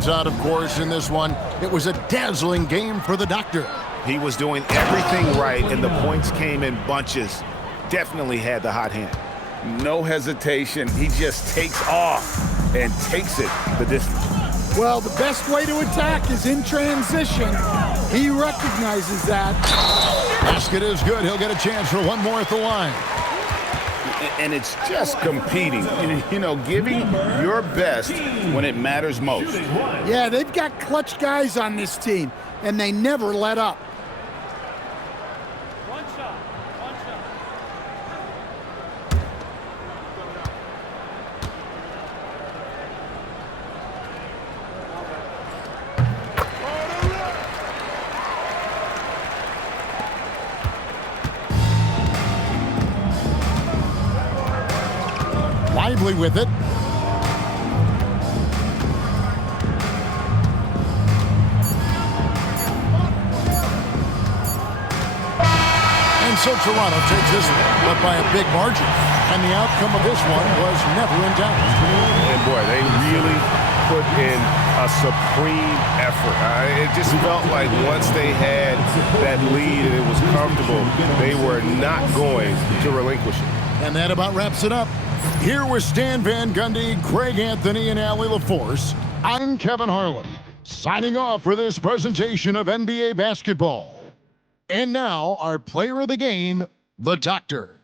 comes out, of course, in this one. It was a dazzling game for the doctor. He was doing everything right, and the points came in bunches. Definitely had the hot hand. No hesitation. He just takes off and takes it the distance. Well, the best way to attack is in transition. He recognizes that. Basket is good. He'll get a chance for one more at the line. And it's just competing, you know, giving your best when it matters most. Yeah, they've got clutch guys on this team, and they never let up. One shot. Lively with it. And so Toronto takes this one, but by a big margin. And the outcome of this one was never in doubt. And boy, they really put in a supreme effort. It just felt like once they had that lead and it was comfortable, they were not going to relinquish it. And that about wraps it up. Here with Stan Van Gundy, Greg Anthony, and Allie LaForce, I'm Kevin Harlan, signing off for this presentation of NBA basketball. And now, our player of the game, the Doctor.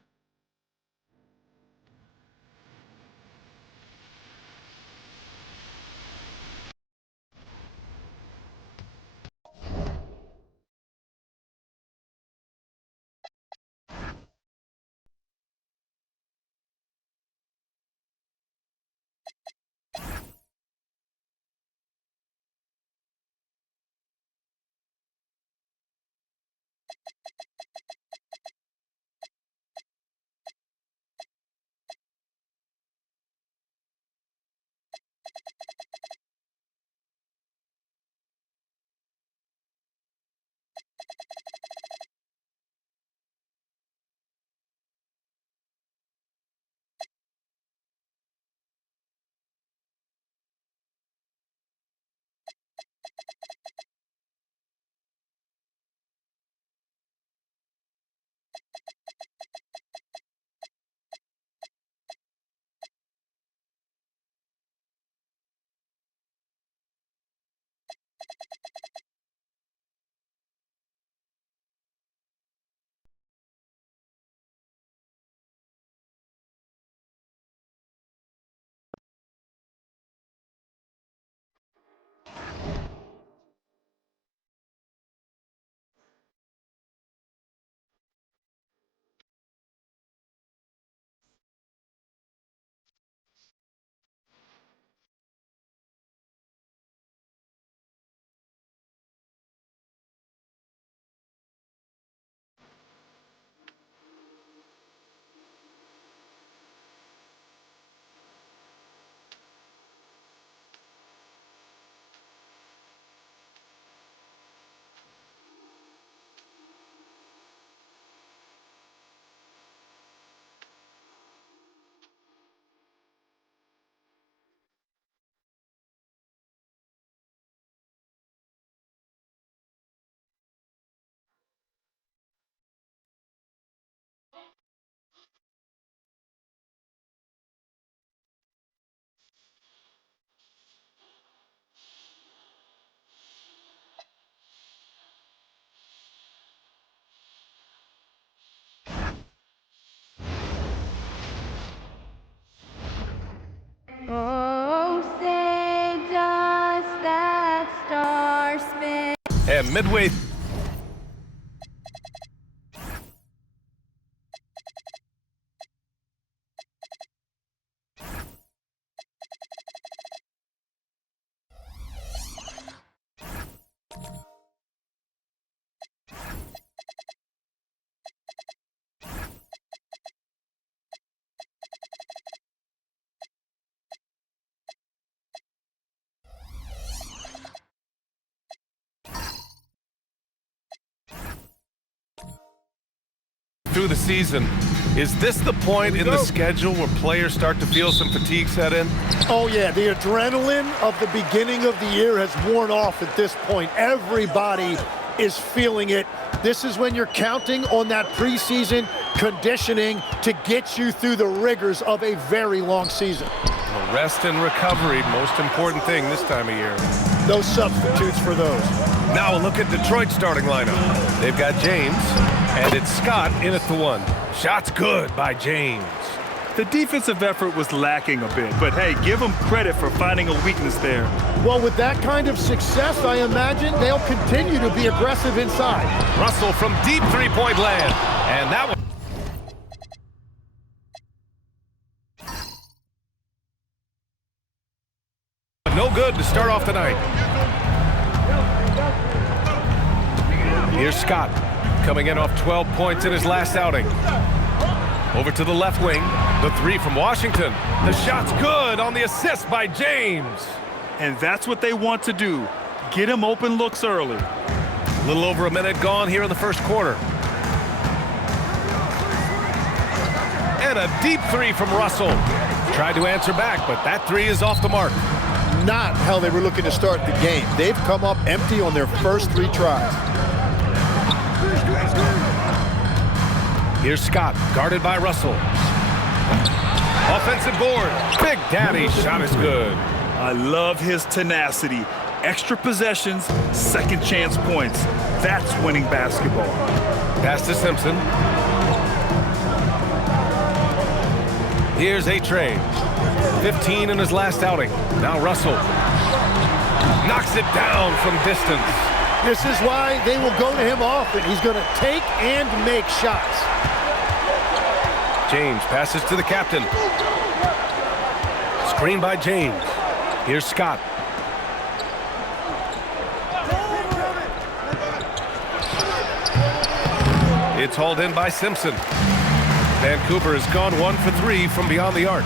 Oh, say does that star spin? And midway through the season. Is this the point in the schedule where players start to feel some fatigue set in? Oh, yeah. The adrenaline of the beginning of the year has worn off at this point. Everybody is feeling it. This is when you're counting on that preseason conditioning to get you through the rigors of a very long season. Well, rest and recovery, most important thing this time of year. No substitutes for those. Now a look at Detroit's starting lineup. They've got James, and it's Scott in at the 1. Shot's good by James. The defensive effort was lacking a bit, but hey, give them credit for finding a weakness there. Well, with that kind of success, I imagine they'll continue to be aggressive inside. Russell from deep three-point land, and that one. No good to start off the night. Here's Scott, coming in off 12 points in his last outing. Over to the left wing, the 3 from Washington. The shot's good on the assist by James. And that's what they want to do. Get him open looks early. A little over a minute gone here in the first quarter. And a deep 3 from Russell. Tried to answer back, but that 3 is off the mark. Not how they were looking to start the game. They've come up empty on their first 3 tries. Here's Scott, guarded by Russell. Offensive board. Big Daddy's shot is good. I love his tenacity. Extra possessions, second chance points. That's winning basketball. Pass to Simpson. Here's A-Train. 15 in his last outing. Now Russell. Knocks it down from distance. This is why they will go to him often. He's going to take and make shots. James passes to the captain. Screen by James. Here's Scott. It's hauled in by Simpson. Vancouver has gone 1 for 3 from beyond the arc.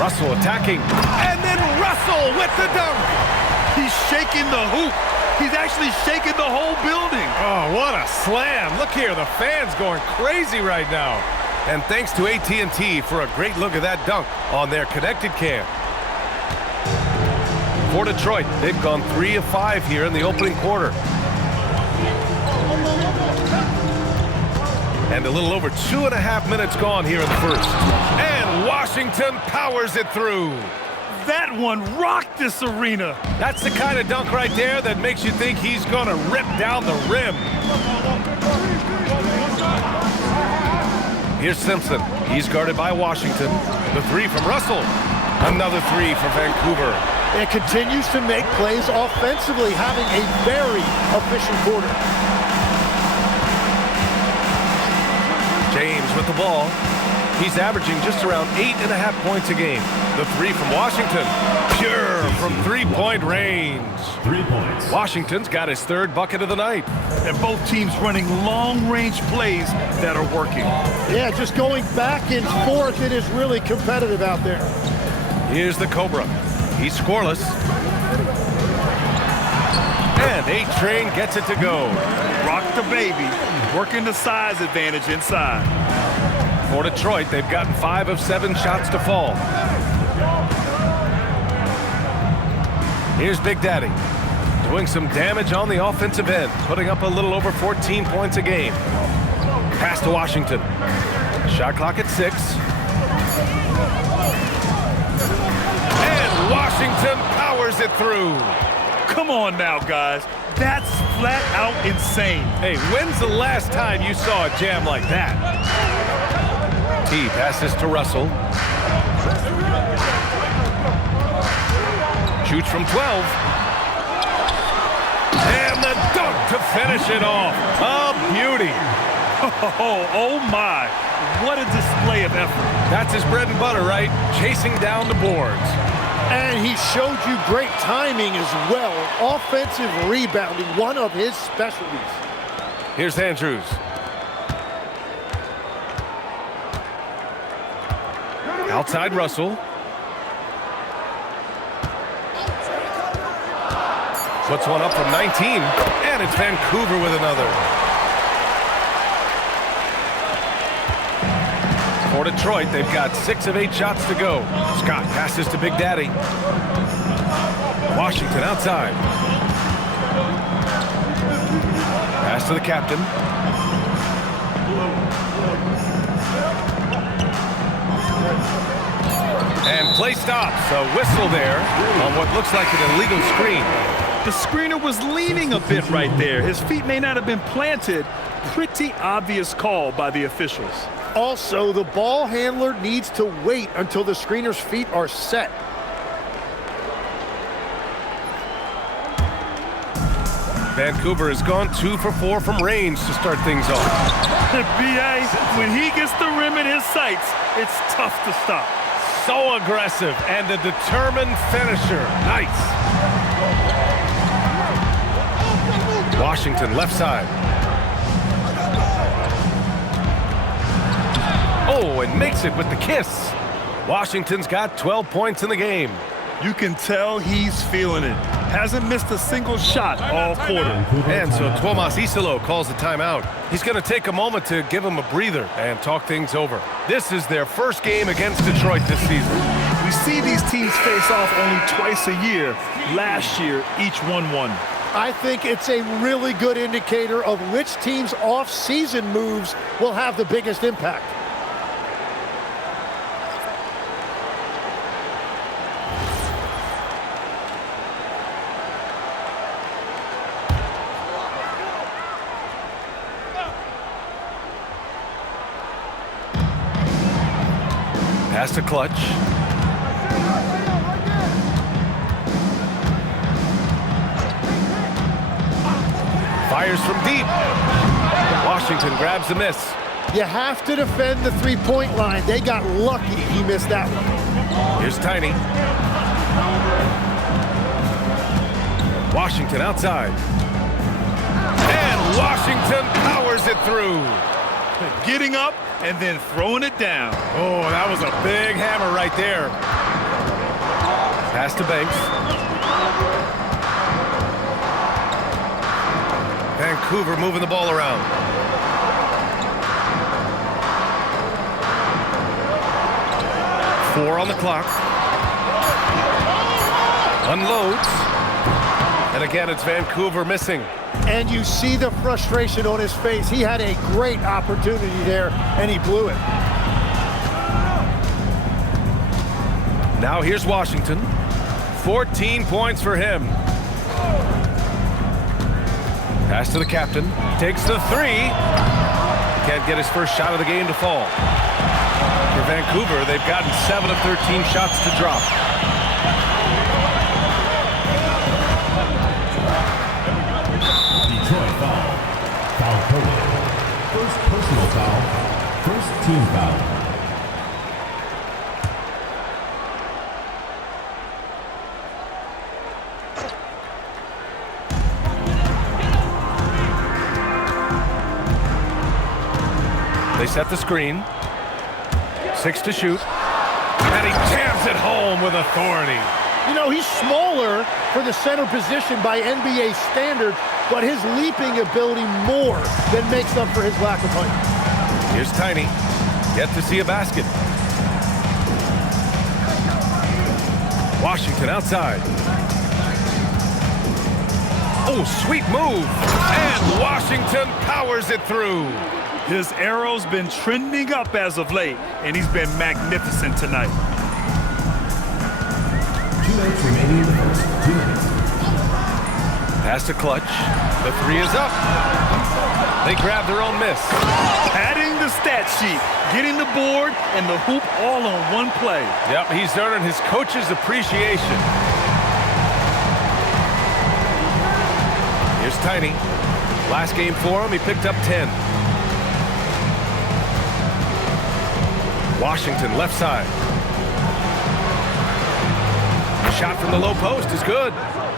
Russell attacking. And then Russell with the dunk. He's shaking the hoop. He's actually shaking the whole building. Oh, what a slam. Look here, the fans going crazy right now. And thanks to AT&T for a great look at that dunk on their connected cam. For Detroit, they've gone 3 of 5 here in the opening quarter. And a little over 2.5 minutes gone here in the first. And Washington powers it through. That one rocked this arena. That's the kind of dunk right there that makes you think he's going to rip down the rim. Here's Simpson. He's guarded by Washington. The 3 from Russell. Another 3 for Vancouver. And continues to make plays offensively, having a very efficient quarter. James with the ball. He's averaging just around 8.5 points a game. The 3 from Washington. Pure from three-point range. 3 points. Washington's got his 3rd bucket of the night. And both teams running long-range plays that are working. Yeah, just going back and forth. It is really competitive out there. Here's the Cobra. He's scoreless. And A-Train gets it to go. Rock the baby. Working the size advantage inside. For Detroit, they've gotten 5 of 7 shots to fall. Here's Big Daddy. Doing some damage on the offensive end. Putting up a little over 14 points a game. Pass to Washington. Shot clock at 6. And Washington powers it through. Come on now, guys. That's flat out insane. Hey, when's the last time you saw a jam like that? T passes to Russell. Shoots from 12. And the dunk to finish it off. A beauty. Oh my. What a display of effort. That's his bread and butter, right? Chasing down the boards. And he showed you great timing as well. Offensive rebounding, one of his specialties. Here's Andrews. Outside Russell. Puts one up from 19. And it's Vancouver with another. For Detroit, they've got 6 of 8 shots to go. Scott passes to Big Daddy. Washington outside. Pass to the captain. And play stops. A whistle there on what looks like an illegal screen. The screener was leaning a bit right there. His feet may not have been planted. Pretty obvious call by the officials. Also, the ball handler needs to wait until the screener's feet are set. Vancouver has gone 2 for 4 from range to start things off. BA, when he gets the rim in his sights, it's tough to stop. So aggressive and a determined finisher. Nice. Washington left side. Oh, and makes it with the kiss. Washington's got 12 points in the game. You can tell he's feeling it. Hasn't missed a single shot all quarter. And so Tuomas Isalo calls the timeout. He's going to take a moment to give him a breather and talk things over. This is their first game against Detroit this season. We see these teams face off only twice a year. Last year, each won. I think it's a really good indicator of which team's off-season moves will have the biggest impact. Pass to Clutch. Fires from deep. Washington grabs the miss. You have to defend the three-point line. They got lucky he missed that one. Here's Tiny. Washington outside. And Washington powers it through. Getting up and then throwing it down. Oh, that was a big hammer right there. Pass to Banks. Vancouver moving the ball around. Four on the clock. Unloads. And again, it's Vancouver missing. And you see the frustration on his face. He had a great opportunity there, and he blew it. Now here's Washington. 14 points for him. Pass to the captain. Takes the three. Can't get his first shot of the game to fall. For Vancouver, they've gotten 7 of 13 shots to drop. Detroit foul. Foul coded. First personal foul. First team foul. They set the screen. 6 to shoot. And he jams it home with authority. You know, he's smaller for the center position by NBA standard, but his leaping ability more than makes up for his lack of height. Here's Tiny. Yet to see a basket. Washington outside. Oh, sweet move. And Washington powers it through. His arrow's been trending up as of late, and he's been magnificent tonight. 2 minutes remaining in the first. 2 minutes. Pass to Clutch. The three is up. They grab their own miss. Padding the stat sheet, getting the board and the hoop all on one play. Yep, he's earning his coach's appreciation. Here's Tiny. Last game for him, he picked up 10. Washington left side. The shot from the low post is good.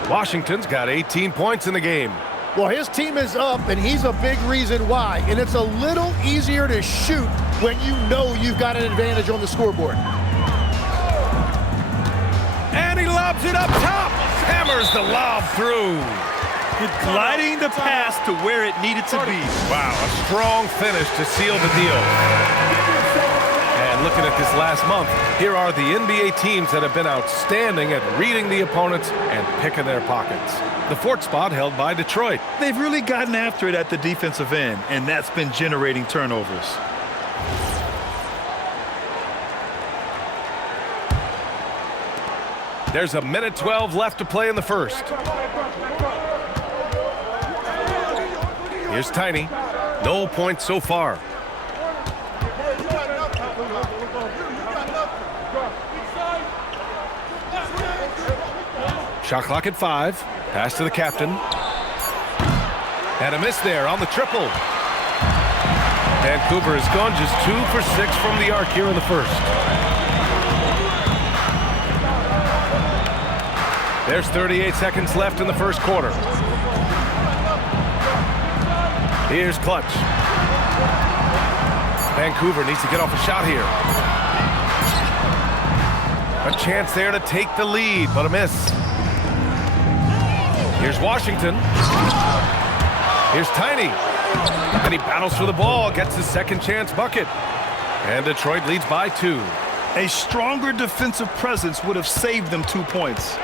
Washington's got 18 points in the game. Well, his team is up, and he's a big reason why. And it's a little easier to shoot when you know you've got an advantage on the scoreboard. And he lobs it up top. Hammers the lob through. Gliding the pass to where it needed to be. Wow, a strong finish to seal the deal. And And looking at this last month, here are the NBA teams that have been outstanding at reading the opponents and picking their pockets. The fourth spot held by Detroit. They've really gotten after it at the defensive end, and that's been generating turnovers. There's a minute 12 left to play in the first. Here's Tiny. No points so far. Shot clock at 5. Pass to the captain. And a miss there on the triple. Vancouver has gone just 2 for 6 from the arc here in the first. There's 38 seconds left in the first quarter. Here's Clutch. Vancouver needs to get off a shot here. A chance there to take the lead, but a miss. Here's Washington. Here's Tiny. And he battles for the ball, gets his second chance bucket. And Detroit leads by 2. A stronger defensive presence would have saved them 2 points.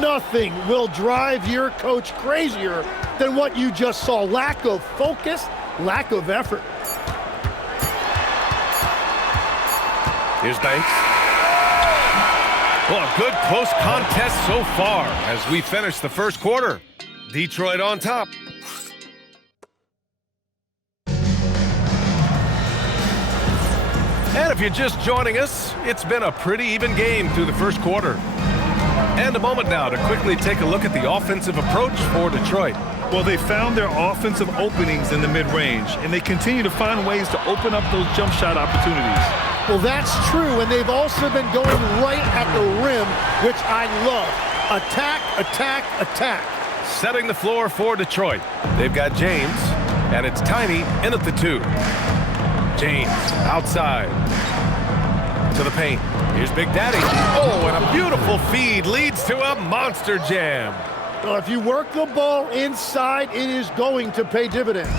Nothing will drive your coach crazier than what you just saw. Lack of focus, lack of effort. Here's Banks. Well, a good close contest so far as we finish the first quarter. Detroit on top. And if you're just joining us, it's been a pretty even game through the first quarter. And a moment now to quickly take a look at the offensive approach for Detroit. Well, they found their offensive openings in the mid-range, and they continue to find ways to open up those jump shot opportunities. Well, that's true, and they've also been going right at the rim, which I love. Attack, attack, attack. Setting the floor for Detroit. They've got James, and it's Tiny in at the 2. James outside to the paint. Here's Big Daddy. Oh, and a beautiful feed leads to a monster jam. Well, if you work the ball inside, it is going to pay dividends.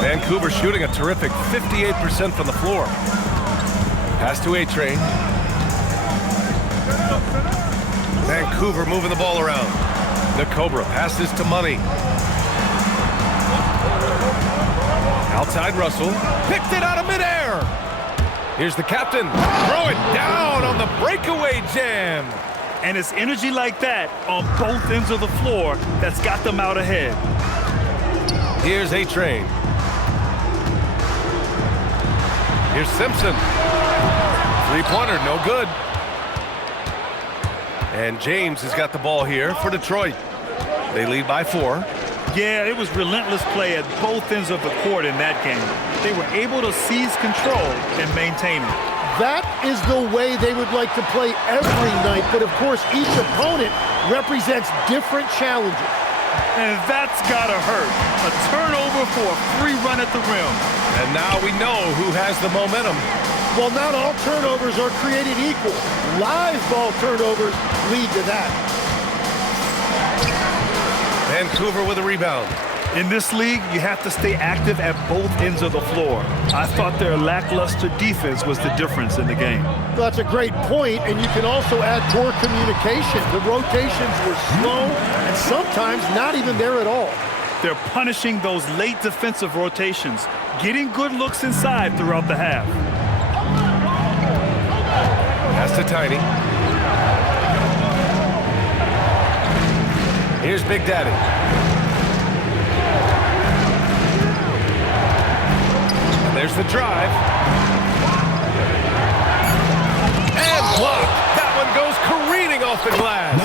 Vancouver shooting a terrific 58% from the floor. Pass to A-Train. Vancouver moving the ball around. The Cobra passes to Money. Outside Russell. Picked it out of midair. Here's the captain. Throw it down on the breakaway jam. And it's energy like that on both ends of the floor that's got them out ahead. Here's A-Train. Here's Simpson. Three-pointer, no good. And James has got the ball here for Detroit. They lead by 4. Yeah, it was relentless play at both ends of the court in that game. They were able to seize control and maintain it. That is the way they would like to play every night, but of course each opponent represents different challenges. And that's gotta hurt. A turnover for a free run at the rim. And now we know who has the momentum. Well, not all turnovers are created equal. Live ball turnovers lead to that. Vancouver with a rebound. In this league, you have to stay active at both ends of the floor. I thought their lackluster defense was the difference in the game. Well, that's a great point, and you can also add poor communication. The rotations were slow and sometimes not even there at all. They're punishing those late defensive rotations, getting good looks inside throughout the half. Pass to Tiny. Here's Big Daddy. And there's the drive. And blocked. That one goes careening off the glass.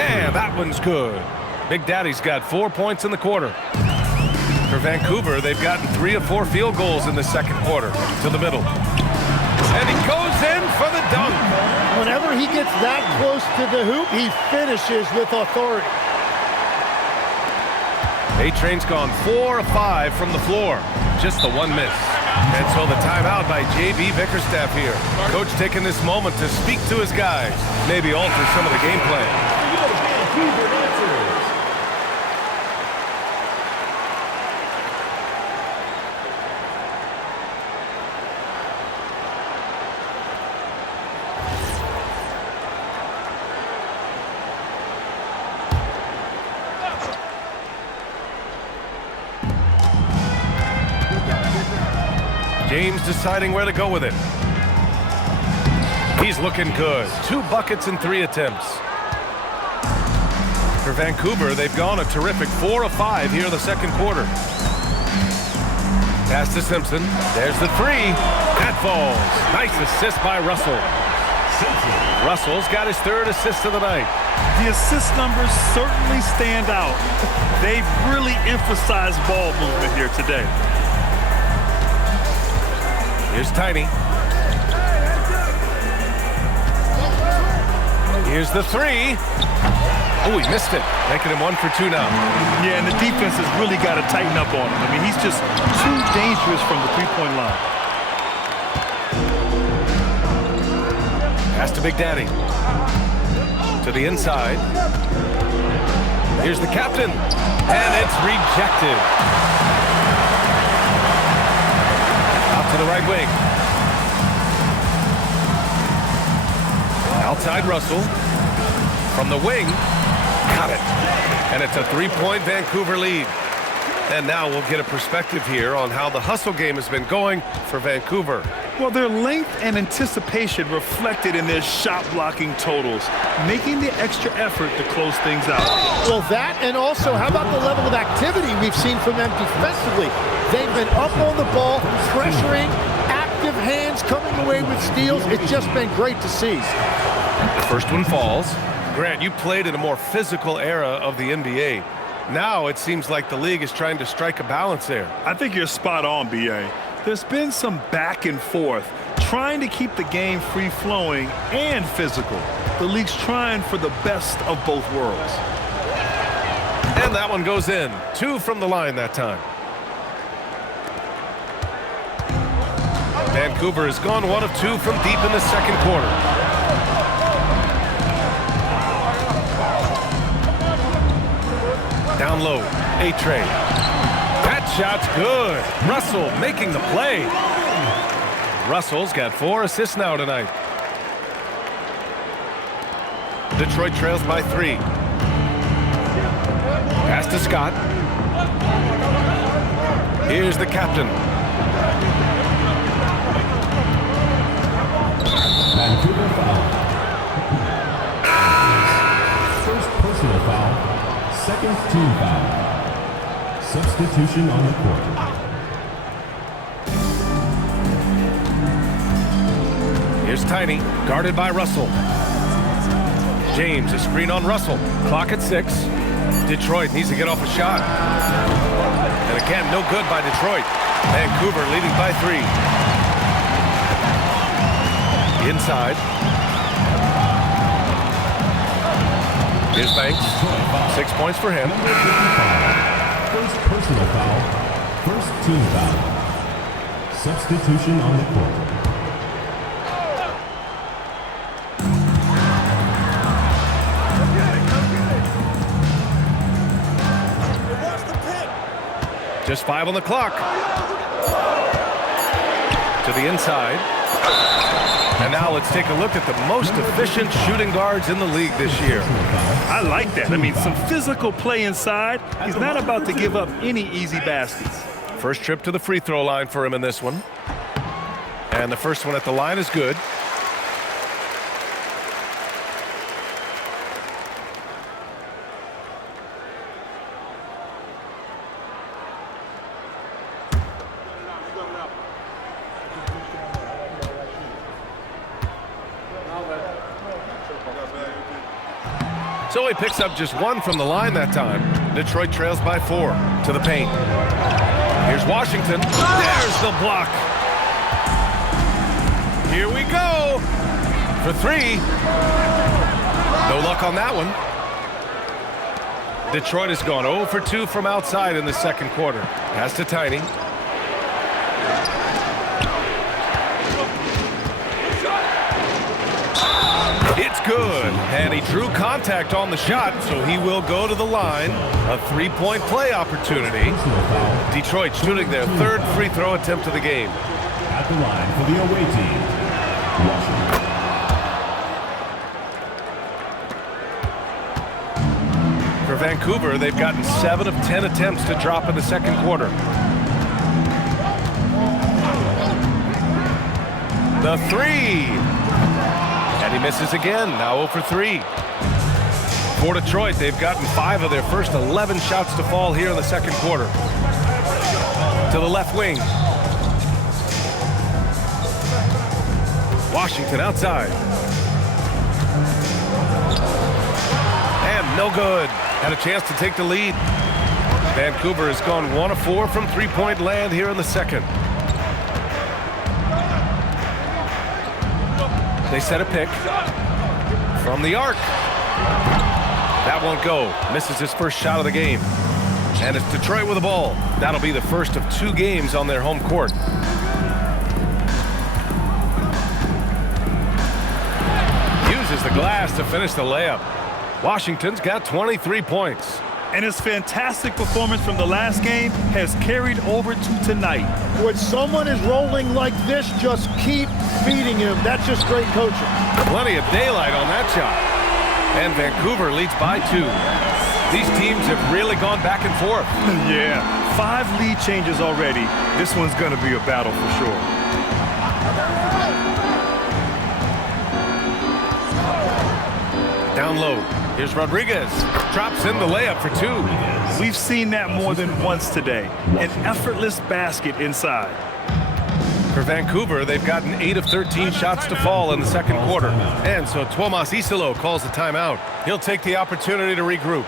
And that one's good. Big Daddy's got 4 points in the quarter. For Vancouver, they've gotten 3 of 4 field goals in the second quarter. To the middle. And he goes in for the dunk. Whenever he gets that close to the hoop, he finishes with authority. A-Train's gone 4 of 5 from the floor. Just the one miss. And so the timeout by J.B. Bickerstaff here. Coach taking this moment to speak to his guys. Maybe alter some of the game plan. James deciding where to go with it. He's looking good. 2 buckets in 3 attempts. For Vancouver, they've gone a terrific 4 of 5 here in the second quarter. Pass to Simpson. There's the 3. That falls. Nice assist by Russell. Russell's got his 3rd assist of the night. The assist numbers certainly stand out. They've really emphasized ball movement here today. Here's Tiny. Here's the 3. Oh, he missed it. Making him 1 for 2 now. Yeah, and the defense has really got to tighten up on him. I mean, he's just too dangerous from the three-point line. Pass to Big Daddy. To the inside. Here's the captain. And it's rejected. Out to the right wing. Outside Russell. From the wing. Got it. And it's a 3-point Vancouver lead. And now we'll get a perspective here on how the hustle game has been going for Vancouver. Well, their length and anticipation reflected in their shot blocking totals, making the extra effort to close things out. Well, that, and also, how about the level of activity we've seen from them defensively? They've been up on the ball, pressuring, active hands, coming away with steals. It's just been great to see. The first one falls. Grant, you played in a more physical era of the NBA. Now it seems like the league is trying to strike a balance there. I think you're spot on, BA. There's been some back and forth, trying to keep the game free-flowing and physical. The league's trying for the best of both worlds. And that one goes in. 2 from the line that time. Vancouver has gone 1 of 2 from deep in the second quarter. Down low, A-Train. That shot's good. Russell making the play. Russell's got 4 assists now tonight. Detroit trails by 3. Pass to Scott. Here's the captain. Vancouver foul. First personal foul. Second team foul. Substitution on the court. Here's Tiny, guarded by Russell. James, a screen on Russell. Clock at 6. Detroit needs to get off a shot. And again, no good by Detroit. Vancouver leading by 3. Inside. Here's Banks. 6 points for him. First personal foul. First team foul. Substitution on the court. Just 5 on the clock. To the inside. And now let's take a look at the most efficient shooting guards in the league this year. I like that. I mean, some physical play inside. He's not about to give up any easy baskets. First trip to the free throw line for him in this one. And the first one at the line is good. So he picks up just 1 from the line that time. Detroit trails by 4 to the paint. Here's Washington. There's the block. Here we go for 3. No luck on that one. Detroit has gone 0 for 2 from outside in the second quarter. Pass to Tiny. It's good, and he drew contact on the shot, so he will go to the line. A 3-point play opportunity. Detroit shooting their 3rd free throw attempt of the game. At the line for the away team, Washington. For Vancouver, they've gotten 7 of 10 attempts to drop in the second quarter. The three. And he misses again. Now 0 for 3. For Detroit, they've gotten 5 of their first 11 shots to fall here in the second quarter. To the left wing. Washington outside. And no good. Had a chance to take the lead. Vancouver has gone 1 of 4 from three-point land here in the second. They set a pick from the arc. That won't go. Misses his first shot of the game. And it's Detroit with the ball. That'll be the first of 2 games on their home court. Uses the glass to finish the layup. Washington's got 23 points. And his fantastic performance from the last game has carried over to tonight. When someone is rolling like this, just keep feeding him. That's just great coaching. Plenty of daylight on that shot. And Vancouver leads by 2. These teams have really gone back and forth. Yeah, 5 lead changes already. This one's going to be a battle for sure. Down low. Here's Rodriguez. Drops in the layup for 2. We've seen that more than once today. An effortless basket inside. For Vancouver, they've gotten 8 of 13 shots to fall in the second quarter. And so Tuomas Isalo calls the timeout. He'll take the opportunity to regroup.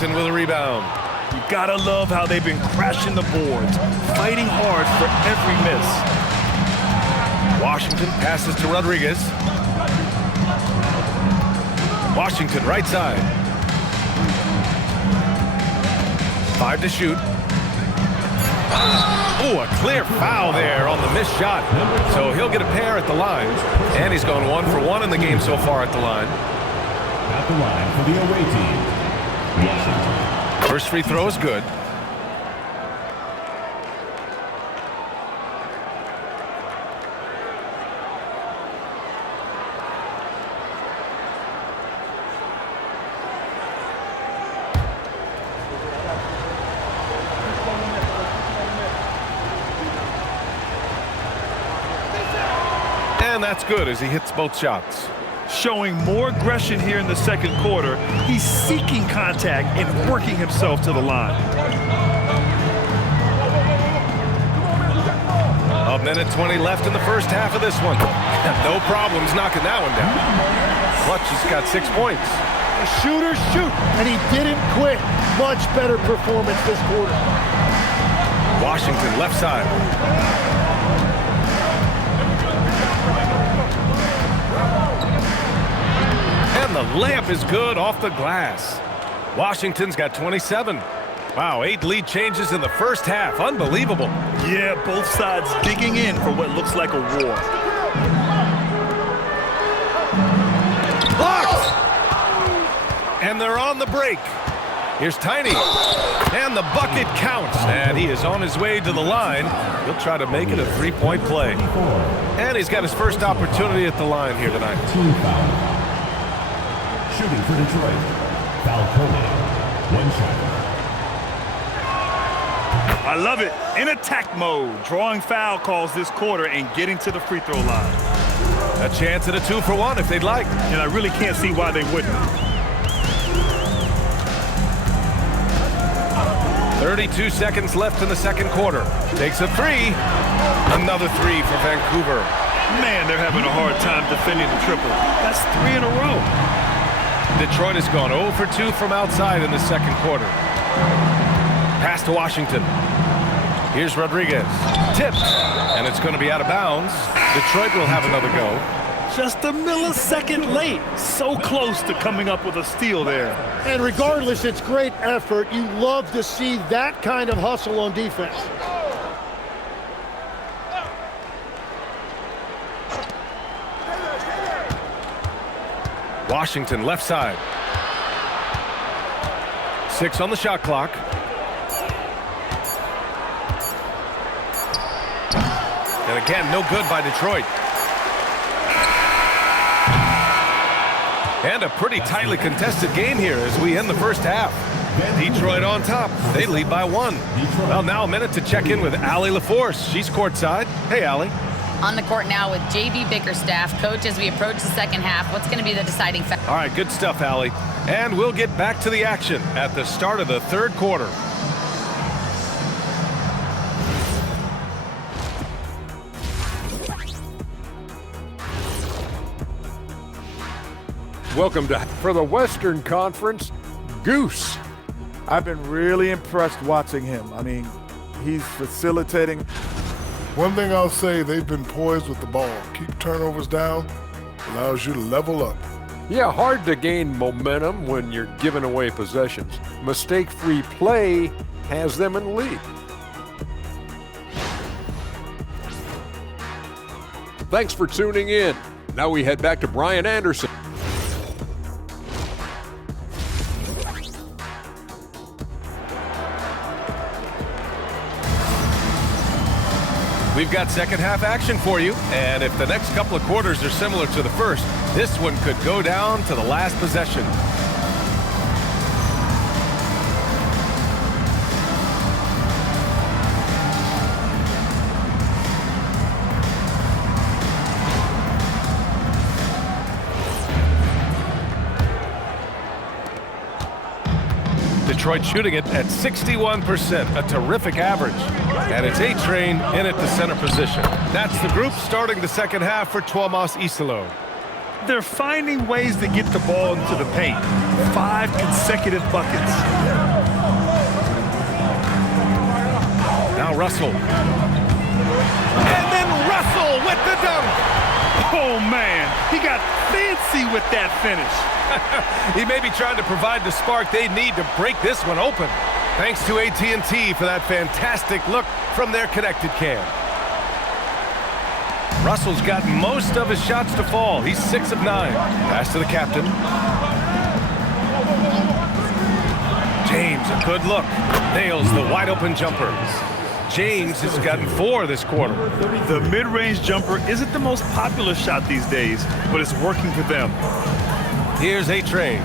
With a rebound. You gotta love how they've been crashing the boards, fighting hard for every miss. Washington passes to Rodriguez. Washington right side. 5 to shoot. Oh, a clear foul there on the missed shot. So he'll get a pair at the line. And he's gone 1 for 1 in the game so far at the line. At the line for the away team, Washington. First free throw is good. And that's good as he hits both shots. Showing more aggression here in the second quarter. He's seeking contact and working himself to the line. A minute 20 left in the first half of this one. No problems knocking that one down. Clutch has got 6 points. The shooters shoot, and he didn't quit. Much better performance this quarter. Washington left side. And the layup is good off the glass. Washington's got 27. Wow, 8 lead changes in the first half. Unbelievable. Yeah, both sides digging in for what looks like a war. Blocked! And they're on the break. Here's Tiny. And the bucket counts. And he is on his way to the line. He'll try to make it a 3-point play. And he's got his first opportunity at the line here tonight. Team foul. Shooting for Detroit, Falcone, 1 shot. I love it. In attack mode, drawing foul calls this quarter and getting to the free throw line. A chance at a 2 for 1 if they'd like. And I really can't see why they wouldn't. 32 seconds left in the second quarter. Takes a 3. Another 3 for Vancouver. Man, they're having a hard time defending the triple. That's 3 in a row. Detroit has gone 0 for 2 from outside in the second quarter. Pass to Washington. Here's Rodriguez. Tipped. And it's going to be out of bounds. Detroit will have another go. Just a millisecond late. So close to coming up with a steal there. And regardless, it's great effort. You love to see that kind of hustle on defense. Washington left side. 6 on the shot clock. And again, no good by Detroit. And a pretty tightly contested game here as we end the first half. Detroit on top. They lead by 1. Well, now a minute to check in with Allie LaForce. She's courtside. Hey, Allie. On the court now with J.B. Bickerstaff. Coach, as we approach the second half, what's going to be the deciding factor? All right, good stuff, Allie. And we'll get back to the action at the start of the third quarter. Welcome for the Western Conference, Goose. I've been really impressed watching him. I mean, he's facilitating. One thing I'll say, they've been poised with the ball. Keep turnovers down, allows you to level up. Yeah, hard to gain momentum when you're giving away possessions. Mistake-free play has them in the lead. Thanks for tuning in. Now we head back to Brian Anderson. We've got second half action for you, and if the next couple of quarters are similar to the first, this one could go down to the last possession. Detroit shooting it at 61%, a terrific average. And it's A-Train in at the center position. That's the group starting the second half for Tuomas Isalo. They're finding ways to get the ball into the paint. 5 consecutive buckets. Now Russell. And then Russell with the dunk. Oh, man. He got fancy with that finish. He may be trying to provide the spark they need to break this one open. Thanks to AT&T for that fantastic look from their connected cam. Russell's got most of his shots to fall. He's 6 of 9. Pass to the captain. James, a good look. Nails the wide open jumper. James has gotten 4 this quarter. The mid-range jumper isn't the most popular shot these days, but it's working for them. Here's A-Train.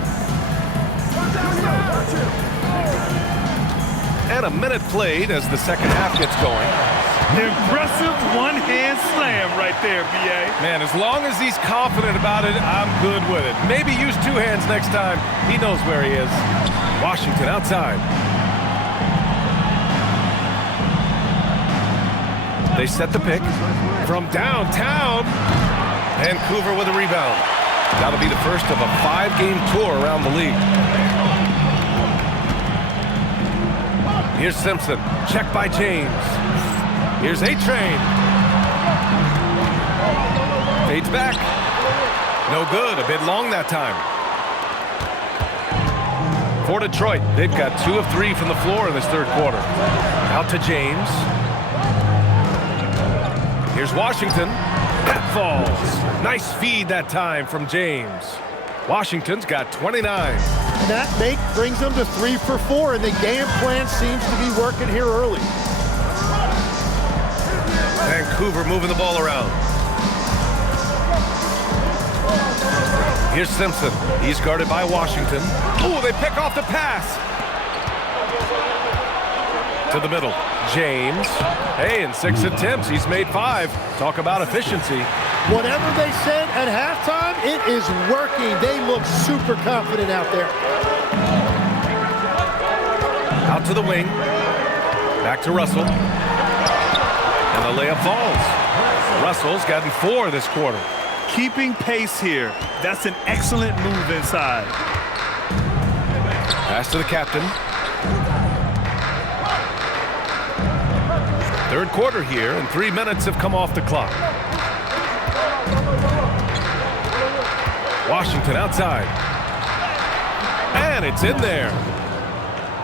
And a minute played as the second half gets going. Impressive one-hand slam right there, B.A. Man, as long as he's confident about it, I'm good with it. Maybe use 2 hands next time. He knows where he is. Washington outside. They set the pick from downtown. Vancouver with a rebound. That'll be the first of a 5-game tour around the league. Here's Simpson. Check by James. Here's A-Train. Fades back. No good. A bit long that time. For Detroit, they've got 2 of 3 from the floor in this third quarter. Out to James. Here's Washington. That falls. Nice feed that time from James. Washington's got 29. That make brings them to 3 for 4, and the game plan seems to be working here early. Vancouver moving the ball around. Here's Simpson. He's guarded by Washington. Oh, they pick off the pass. To the middle. James. Hey, in 6 attempts, he's made 5. Talk about efficiency. Whatever they said at halftime, it is working. They look super confident out there. Out to the wing. Back to Russell. And the layup falls. Russell's gotten 4 this quarter. Keeping pace here. That's an excellent move inside. Pass to the captain. Third quarter here, and 3 minutes have come off the clock. Washington outside. And it's in there.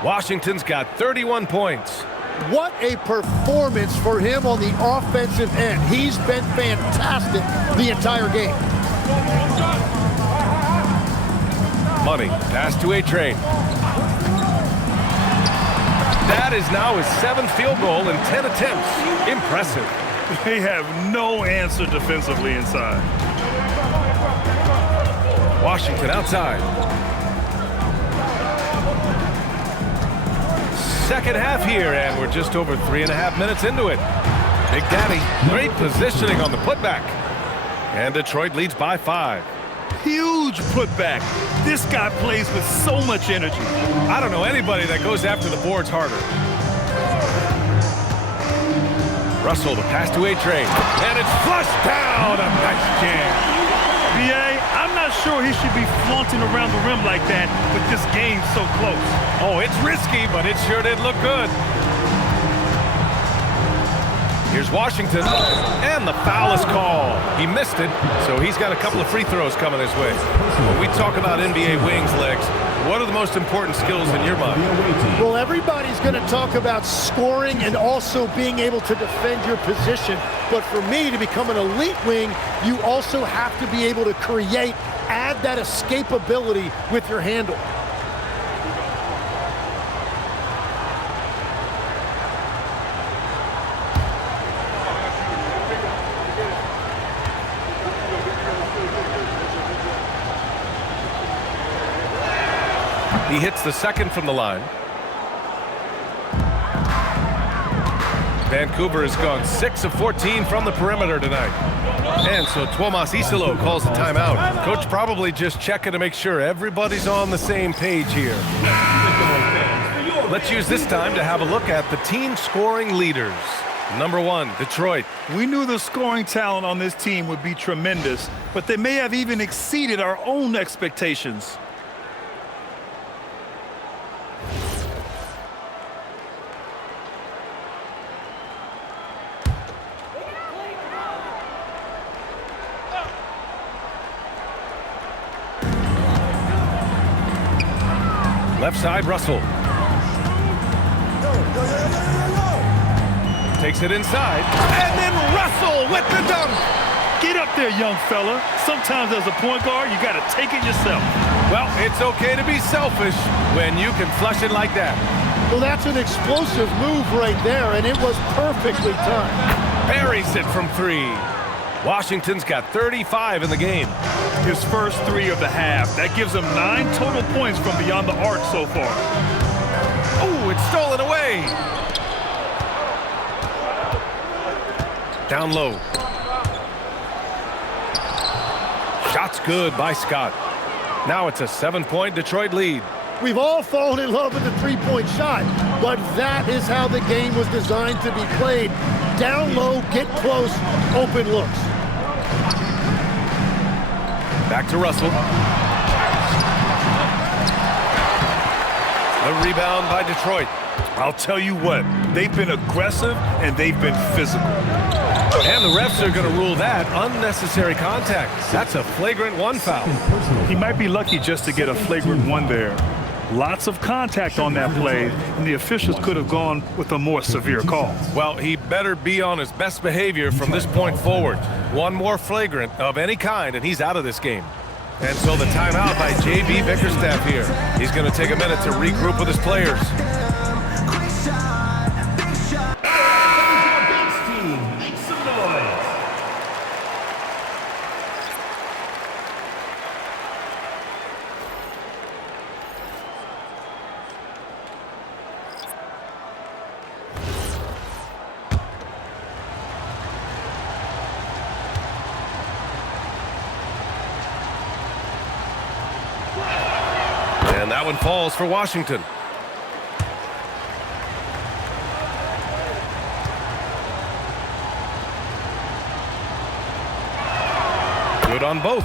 Washington's got 31 points. What a performance for him on the offensive end. He's been fantastic the entire game. Money. Pass to A-Train. That is now his 7th field goal in 10 attempts. Impressive. They have no answer defensively inside. Washington outside. Second half here, and we're just over 3.5 minutes into it. Big Daddy, great positioning on the putback. And Detroit leads by 5. Huge putback. This guy plays with so much energy. I don't know anybody that goes after the boards harder. Russell, the pass to A-Train. And it's flushed down. A nice jam. BA, I'm not sure he should be flaunting around the rim like that with this game so close. Oh, it's risky, but it sure did look good. Here's Washington, and the foul is called. He missed it, so he's got a couple of free throws coming his way. When we talk about NBA wings, Legs, what are the most important skills in your mind? Well, everybody's going to talk about scoring and also being able to defend your position. But for me, to become an elite wing, you also have to be able to create, add that escapability with your handle. He hits the second from the line. Vancouver has gone 6 of 14 from the perimeter tonight. And so Tuomas Isalo calls the timeout. Coach probably just checking to make sure everybody's on the same page here. Let's use this time to have a look at the team scoring leaders. Number 1, Detroit. We knew the scoring talent on this team would be tremendous, but they may have even exceeded our own expectations. Left side, Russell. Takes it inside, and then Russell with the dunk. Get up there, young fella. Sometimes as a point guard, you got to take it yourself. Well, it's okay to be selfish when you can flush it like that. Well, that's an explosive move right there, and it was perfectly timed. Buries it from 3. Washington's got 35 in the game. His first 3 of the half. That gives him 9 total points from beyond the arc so far. Oh, it's stolen away. Down low. Shot's good by Scott. Now it's a 7-point Detroit lead. We've all fallen in love with the three-point shot, but that is how the game was designed to be played. Down low, get close, open looks. Back to Russell. The rebound by Detroit. I'll tell you what, they've been aggressive and they've been physical. And the refs are going to rule that unnecessary contact. That's a flagrant 1 foul. He might be lucky just to get a flagrant 1 there. Lots of contact on that play, and the officials could have gone with a more severe call. Well, he better be on his best behavior from this point forward. One more flagrant of any kind, and he's out of this game. And so the timeout by J.B. Bickerstaff here. He's going to take a minute to regroup with his players. And that one falls for Washington. Good on both.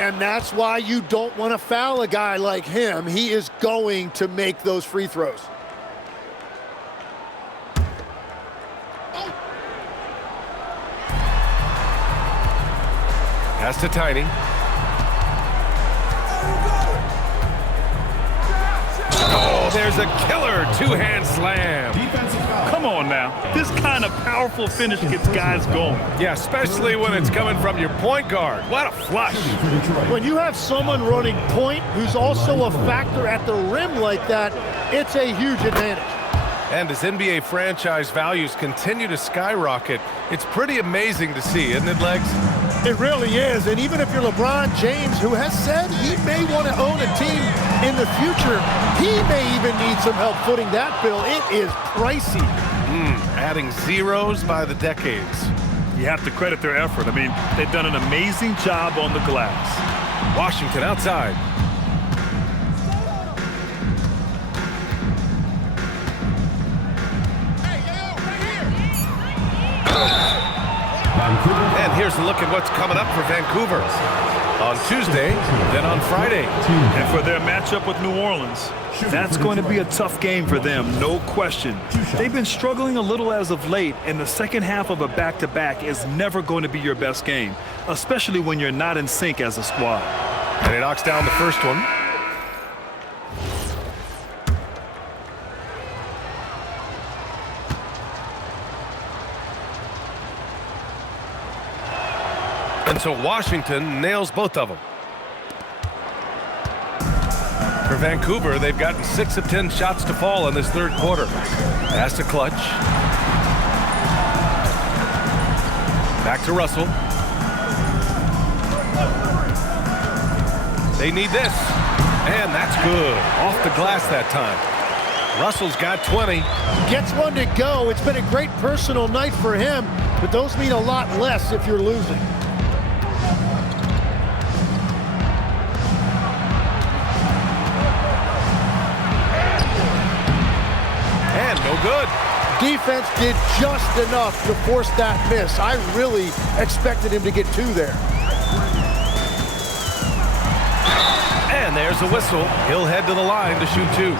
And that's why you don't want to foul a guy like him. He is going to make those free throws. Pass to Tiny. Oh, there's a killer 2-hand slam. Come on now. This kind of powerful finish gets guys going. Yeah, especially when it's coming from your point guard. What a flush. When you have someone running point who's also a factor at the rim like that, it's a huge advantage. And as NBA franchise values continue to skyrocket, it's pretty amazing to see, isn't it, Legs? It really is, and even if you're LeBron James, who has said he may want to own a team in the future, he may even need some help footing that bill. It is pricey. Adding zeros by the decades. You have to credit their effort. I mean, they've done an amazing job on the glass. Washington outside. And here's a look at what's coming up for Vancouver on Tuesday, then on Friday. And for their matchup with New Orleans, that's going to be a tough game for them, no question. They've been struggling a little as of late, and the second half of a back-to-back is never going to be your best game, especially when you're not in sync as a squad. And he knocks down the first one. And so Washington nails both of them. For Vancouver, they've gotten 6 of 10 shots to fall in this third quarter. Has to clutch. Back to Russell. They need this. And that's good. Off the glass that time. Russell's got 20. Gets one to go. It's been a great personal night for him, but those mean a lot less if you're losing. No good. Defense did just enough to force that miss. I really expected him to get 2 there. And there's a whistle. He'll head to the line to shoot 2.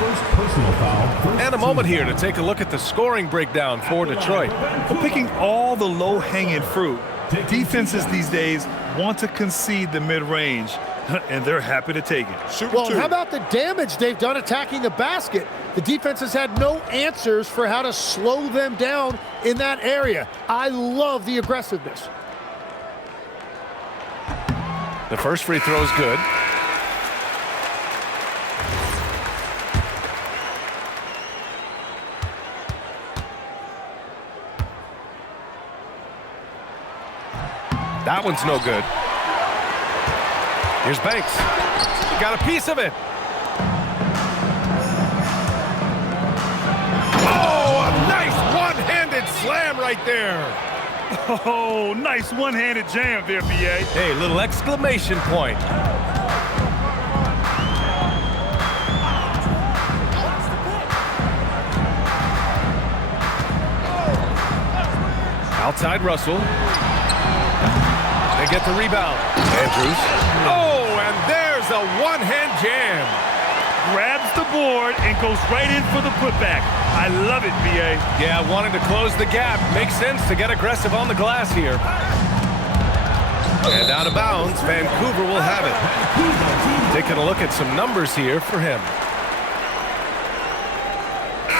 First personal foul. And a moment here to take a look at the scoring breakdown for Detroit. For picking all the low-hanging fruit, defenses these days want to concede the mid-range, and they're happy to take it. Well, how about the damage they've done attacking the basket? The defense has had no answers for how to slow them down in that area. I love the aggressiveness. The first free throw is good. That one's no good. Here's Banks. He got a piece of it. Oh, a nice one-handed slam right there. Oh, nice one-handed jam there, BA. Hey, little exclamation point. Outside Russell. They get the rebound. Andrews. Oh, and there's a one-hand jam. Grabs the board and goes right in for the putback. I love it, BA. Yeah, wanting to close the gap. Makes sense to get aggressive on the glass here. And out of bounds, Vancouver will have it. Taking a look at some numbers here for him.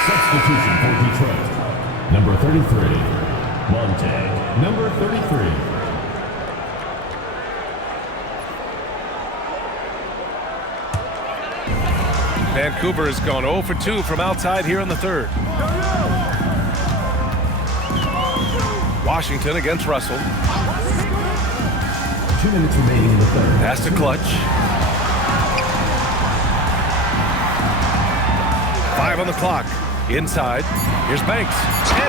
Substitution for Detroit. Number 33, Monte. Number 33. Vancouver has gone 0 for 2 from outside here in the third. Washington against Russell. 2 minutes remaining in the third. Has to clutch. 5 on the clock. Inside. Here's Banks.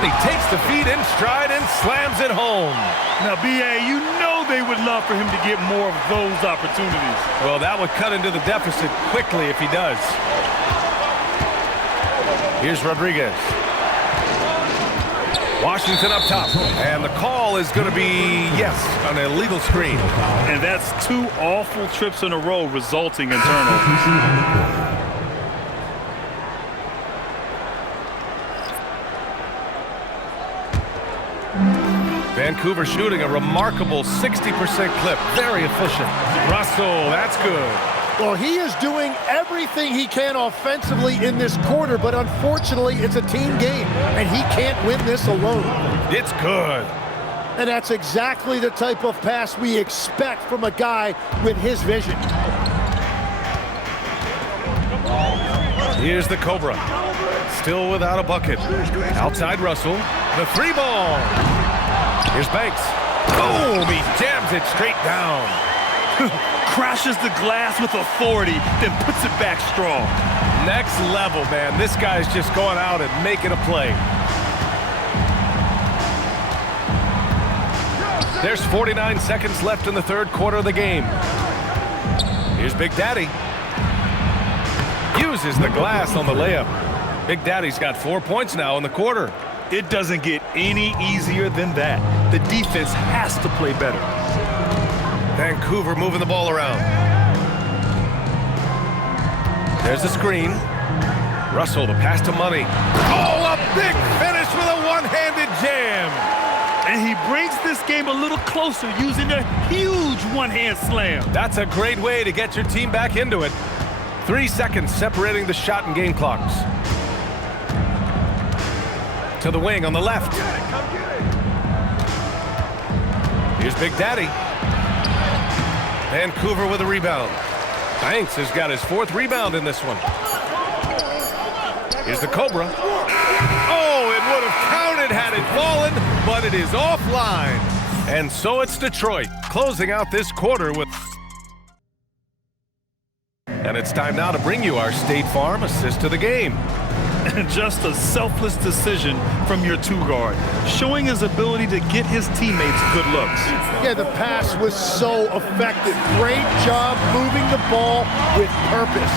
And he takes the feed in stride and slams it home. Now, BA, you know they would love for him to get more of those opportunities. Well, that would cut into the deficit quickly if he does. Here's Rodriguez. Washington up top. And the call is going to be, yes, an illegal screen. And that's 2 awful trips in a row resulting in turnovers. Vancouver shooting a remarkable 60% clip. Very efficient. Russell, that's good. Well, he is doing everything he can offensively in this quarter, but unfortunately, it's a team game, and he can't win this alone. It's good. And that's exactly the type of pass we expect from a guy with his vision. Here's the Cobra. Still without a bucket. Outside Russell. The 3 ball. Here's Banks. Boom! He jams it straight down. Crashes the glass with authority, then puts it back strong. Next level, man. This guy's just going out and making a play. There's 49 seconds left in the third quarter of the game. Here's Big Daddy. Uses the glass on the layup. Big Daddy's got 4 points now in the quarter. It doesn't get any easier than that. The defense has to play better. Vancouver moving the ball around. There's the screen. Russell, the pass to Money. Oh, a big finish with a one-handed jam. And he brings this game a little closer using a huge one-hand slam. That's a great way to get your team back into it. 3 seconds separating the shot and game clocks. To the wing on the left. Here's Big Daddy. Vancouver with a rebound. Banks has got his 4th rebound in this one. Here's the Cobra. Oh, it would have counted had it fallen, but it is offline. And so it's Detroit closing out this quarter with... And it's time now to bring you our State Farm assist of the game. Just a selfless decision from your 2-guard, showing his ability to get his teammates good looks. Yeah, the pass was so effective. Great job moving the ball with purpose.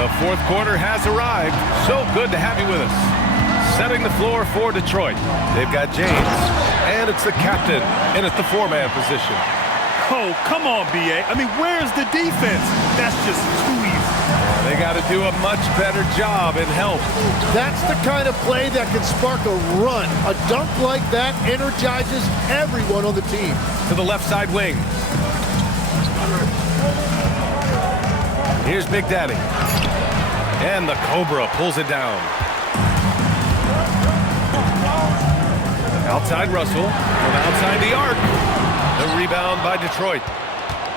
The fourth quarter has arrived. So good to have you with us. Setting the floor for Detroit. They've got James, and it's the captain, and it's the 4-man position. Oh, come on, BA. I mean, where's the defense? That's just too easy. They got to do a much better job and help. That's the kind of play that can spark a run. A dunk like that energizes everyone on the team. To the left side wing. Here's Big Daddy. And the Cobra pulls it down. Outside Russell. From outside the arc. The rebound by Detroit.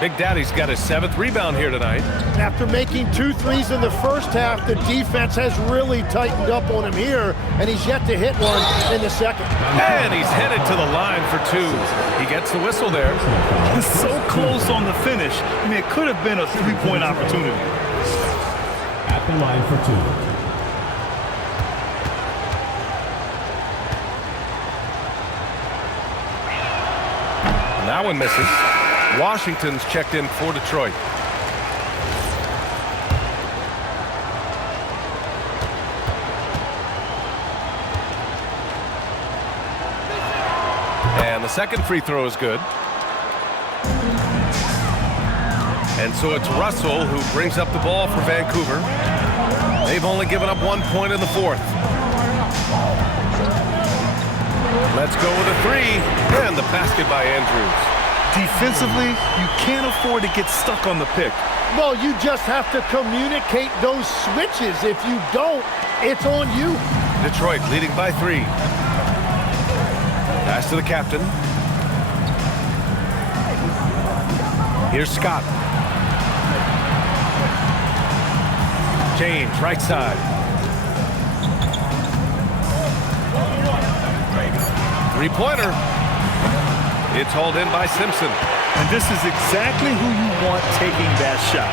Big Daddy's got his 7th rebound here tonight. After making 2 threes in the first half, the defense has really tightened up on him here, and he's yet to hit one in the second. And he's headed to the line for 2. He gets the whistle there. He's so close on the finish. I mean, it could have been a 3-point opportunity. At the line for 2. That one misses. Washington's checked in for Detroit. And the second free throw is good. And so it's Russell who brings up the ball for Vancouver. They've only given up 1 point in the 4th. Let's go with a 3, and the basket by Andrews. Defensively, you can't afford to get stuck on the pick. Well, you just have to communicate those switches. If you don't, it's on you. Detroit leading by 3. Pass to the captain. Here's Scott. James, right side. 3-pointer. It's hauled in by Simpson. And this is exactly who you want taking that shot.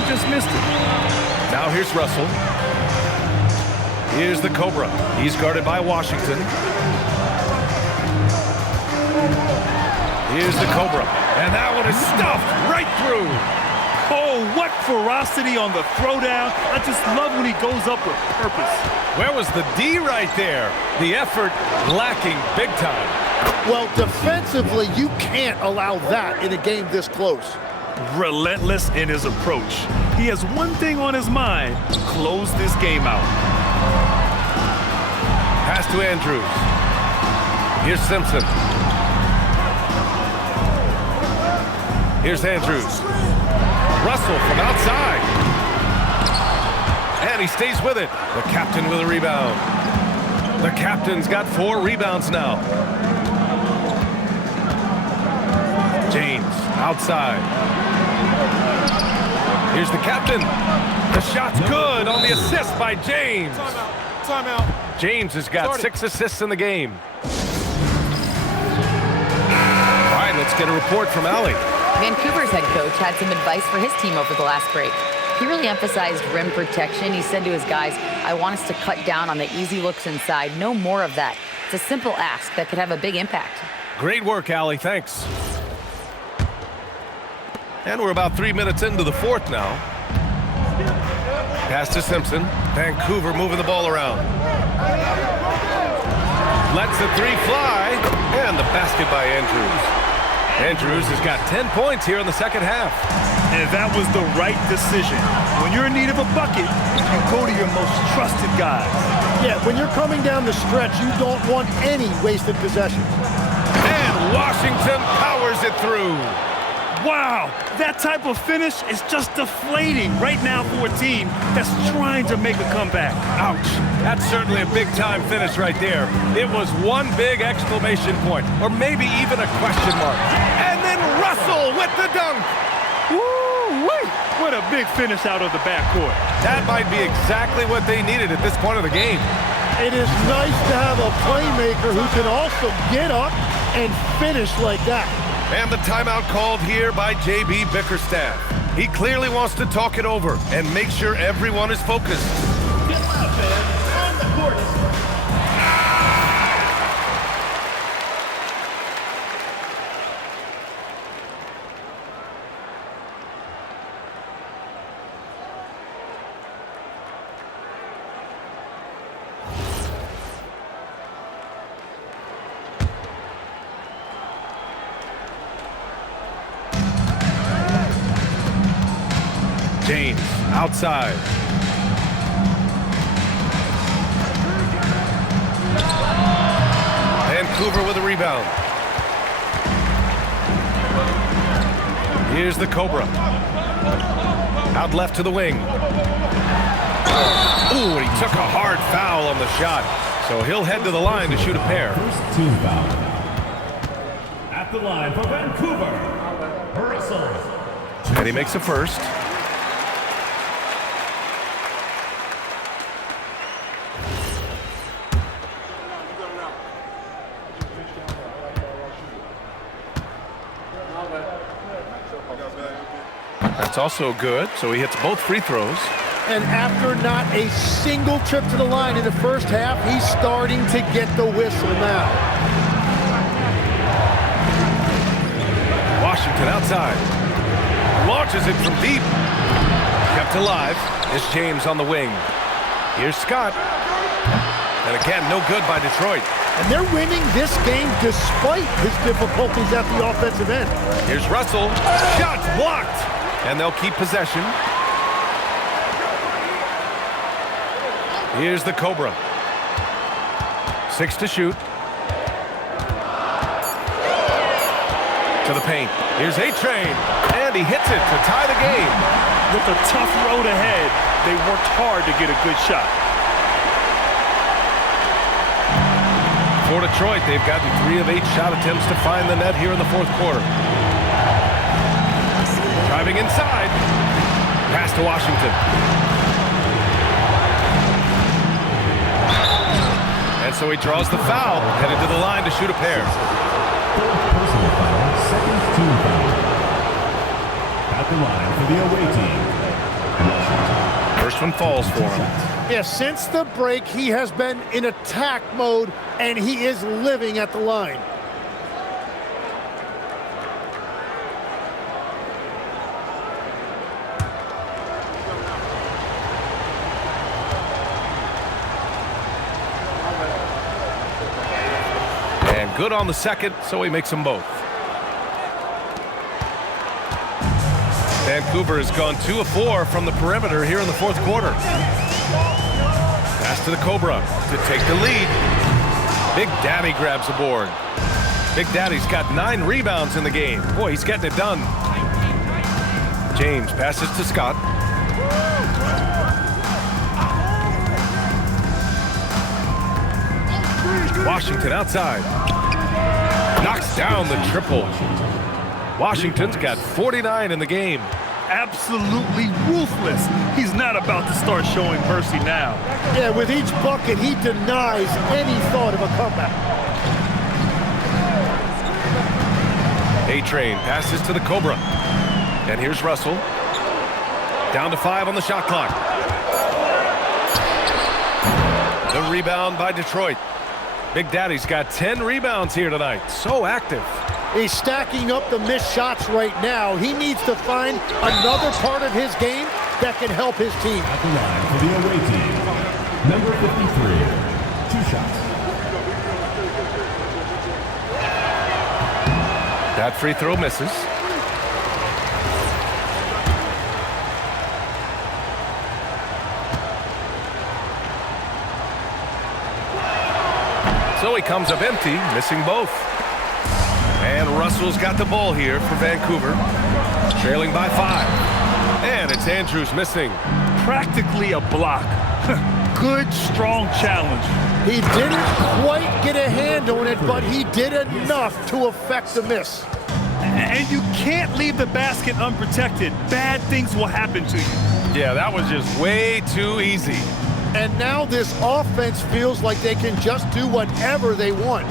He just missed it. Now here's Russell. Here's the Cobra. He's guarded by Washington. Here's the Cobra. And that one is stuffed right through. Oh, what ferocity on the throwdown. I just love when he goes up with purpose. Where was the D right there? The effort lacking big time. Well, defensively, you can't allow that in a game this close. Relentless in his approach. He has one thing on his mind: close this game out. Pass to Andrews. Here's Simpson. Here's Andrews. Russell from outside. And he stays with it. The captain with a rebound. The captain's got 4 rebounds now. James outside. Here's the captain. The shot's good on the assist by James. Timeout. James has got 6 assists in the game. All right, let's get a report from Allie. Vancouver's head coach had some advice for his team over the last break. He really emphasized rim protection. He said to his guys, I want us to cut down on the easy looks inside. No more of that. It's a simple ask that could have a big impact. Great work, Allie. Thanks. And we're about 3 minutes into the fourth now. Pass to Simpson. Vancouver moving the ball around. Lets the 3 fly. And the basket by Andrews. Andrews has got 10 points here in the second half. And that was the right decision. When you're in need of a bucket, you go to your most trusted guys. Yeah, when you're coming down the stretch, you don't want any wasted possessions. And Washington powers it through. Wow, that type of finish is just deflating right now for a team that's trying to make a comeback. Ouch. That's certainly a big-time finish right there. It was one big exclamation point, or maybe even a question mark. And then Russell with the dunk. Woo-wee! What a big finish out of the backcourt. That might be exactly what they needed at this point of the game. It is nice to have a playmaker who can also get up and finish like that. And the timeout called here by JB Bickerstaff. He clearly wants to talk it over and make sure everyone is focused. Get loud, fans. On the court. James outside. Vancouver with a rebound. Here's the Cobra. Out left to the wing. Ooh, and he took a hard foul on the shot. So he'll head to the line to shoot a pair. First team foul. At the line for Vancouver, Russell. And he makes a first. That's also good, so he hits both free throws. And after not a single trip to the line in the first half, he's starting to get the whistle now. Washington outside. Launches it from deep. Kept alive is James on the wing. Here's Scott. And again, no good by Detroit. And they're winning this game despite his difficulties at the offensive end. Here's Russell. Shots blocked. And they'll keep possession. Here's the Cobra. 6 to shoot. To the paint. Here's A-Train. And he hits it to tie the game. With a tough road ahead, they worked hard to get a good shot. For Detroit, they've gotten 3 of 8 shot attempts to find the net here in the fourth quarter. Driving inside. Pass to Washington. And so he draws the foul, headed to the line to shoot a pair. Fourth personal foul, second team foul. At the line for the away team, Washington. First one falls for him. Yeah, since the break, he has been in attack mode, and he is living at the line. And good on the second, so he makes them both. Vancouver has gone 2 of 4 from the perimeter here in the fourth quarter. Pass to the Cobra to take the lead. Big Daddy grabs the board. Big Daddy's got 9 rebounds in the game. Boy, he's getting it done. James passes to Scott. Washington outside. Knocks down the triple. Washington's got 49 in the game. Absolutely ruthless. He's not about to start showing mercy now. Yeah, with each bucket, he denies any thought of a comeback. A-Train passes to the Cobra. And here's Russell. Down to 5 on the shot clock. The rebound by Detroit. Big Daddy's got 10 rebounds here tonight. So active. He's stacking up the missed shots right now. He needs to find another part of his game that can help his team. At the line for the away team, number 53, 2 shots. That free throw misses. So he comes up empty, missing both. And Russell's got the ball here for Vancouver, trailing by 5. And it's Andrews missing. Practically a block. Good, strong challenge. He didn't quite get a hand on it, but he did enough to affect the miss. And you can't leave the basket unprotected. Bad things will happen to you. Yeah, that was just way too easy. And now this offense feels like they can just do whatever they want.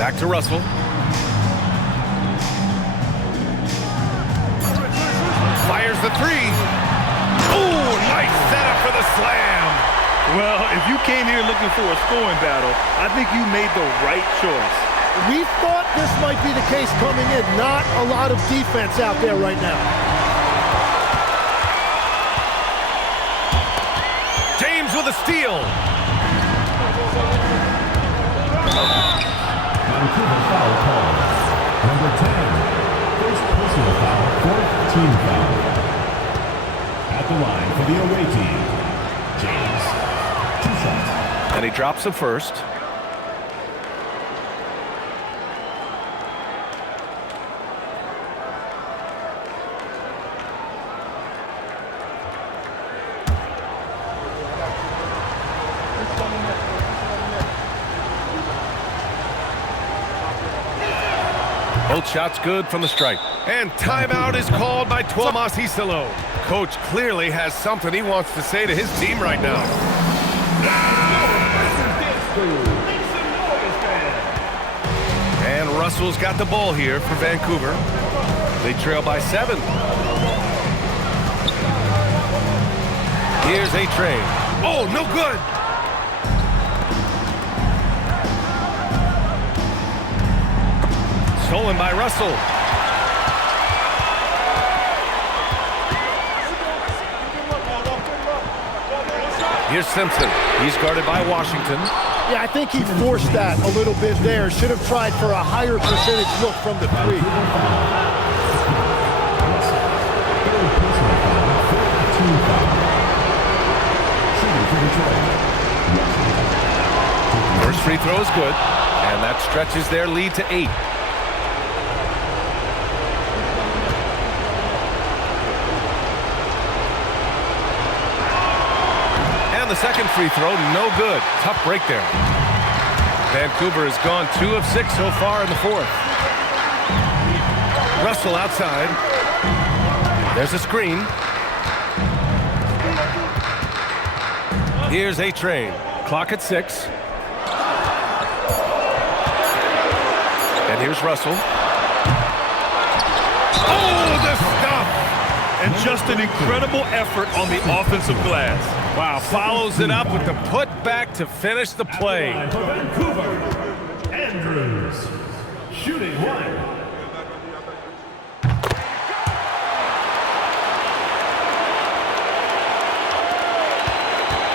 Back to Russell. Fires the 3. Ooh, nice setup for the slam. Well, if you came here looking for a scoring battle, I think you made the right choice. We thought this might be the case coming in. Not a lot of defense out there right now. James with a steal. Vancouver foul call. Number 10, first personal foul, 4th team foul. At the line for the away team, James, 2 shots. And he drops the first. Both shots good from the stripe. And timeout is called by Tuomas Hisalo. Coach clearly has something he wants to say to his team right now. And Russell's got the ball here for Vancouver. They trail by 7. Here's A-Train. Oh, no good. Stolen by Russell. Here's Simpson. He's guarded by Washington. Yeah, I think he forced that a little bit there. Should have tried for a higher percentage look from the 3. First free throw is good, and that stretches their lead to 8. And the second free throw, no good. Tough break there. Vancouver has gone 2 of 6 so far in the 4th. Russell outside. There's a screen. Here's A-Train. Clock at 6. And here's Russell. Oh, the stuff! And just an incredible effort on the offensive glass. Wow, follows it up with the putback to finish the play. For Vancouver, Andrews, shooting 1.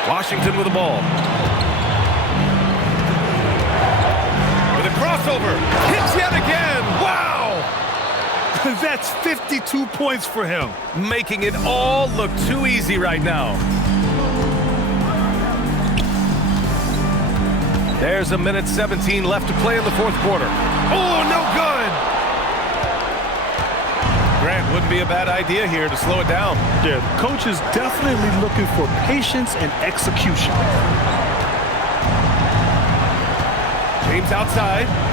Washington with the ball. With a crossover. Hits yet again. Wow! That's 52 points for him. Making it all look too easy right now. There's a minute 17 left to play in the 4th quarter. Oh, no good! Grant, wouldn't be a bad idea here to slow it down. Yeah, the coach is definitely looking for patience and execution. James outside.